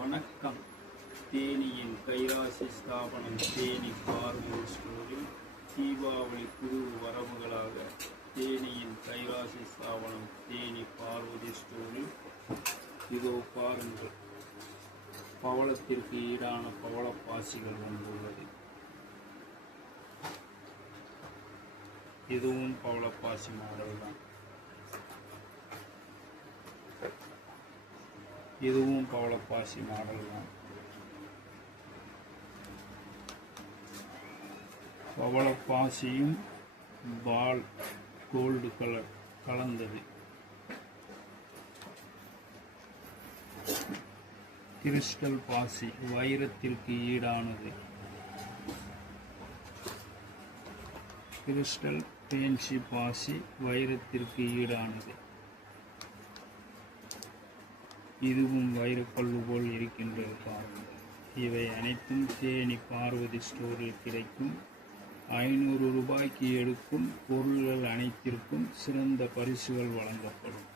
வணக்கம். தேனியின் கைராசி ஸ்தாபனம் தேனி பார்மல் ஸ்டோரில் தீபாவளி புது வரவுகளாக தேனியின் கைராசி ஸ்தாபனம் தேனி பார்வதி ஸ்டோரில். இதோ பாருங்கள். பவளத்திற்கு ஈடான பவளப்பாசிகள் வந்துள்ளது. இதுவும் பவளப்பாசி மாடல் தான் இதுவும் பவளப்பாசி மாடல் தான். பவளப்பாசியும் பால் கோல்டு கலர் கலந்தது. கிறிஸ்டல் பாசி வைரத்திற்கு ஈடானது. கிறிஸ்டல் பேன்சி பாசி வைரத்திற்கு ஈடானது. இதுவும் வைரக்கல்லு போல் இருக்கின்றது பாருங்கள் இவை அனைத்தும் தேனி பார்வதி ஸ்டோரில் கிடைக்கும். ஐநூறு ரூபாய்க்கு எடுக்கும் பொருள்கள் அனைத்திற்கும் சிறந்த பரிசுகள் வழங்கப்படும்.